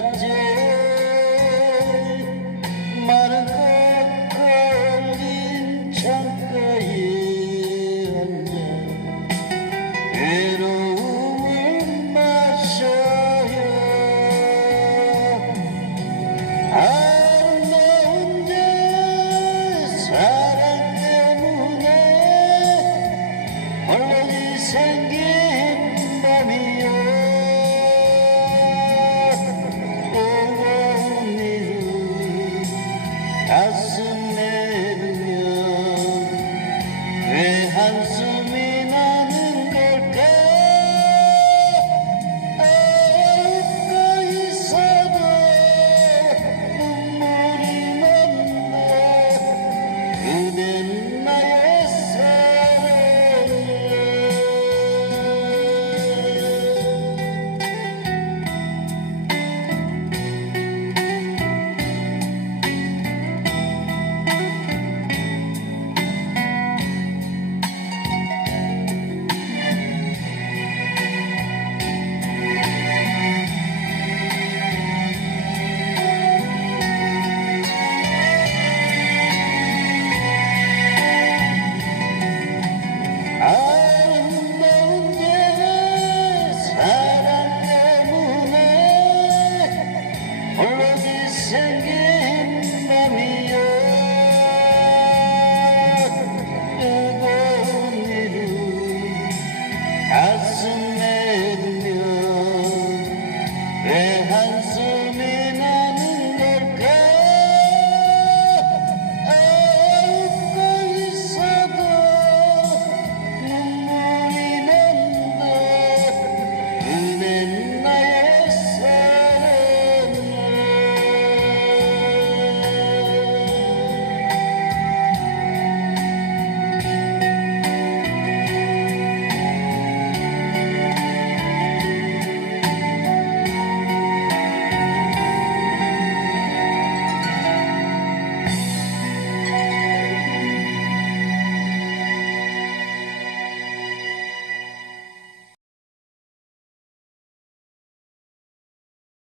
Jesus. 한숨이 나는 걸까? 웃고 있어도 눈물이 났네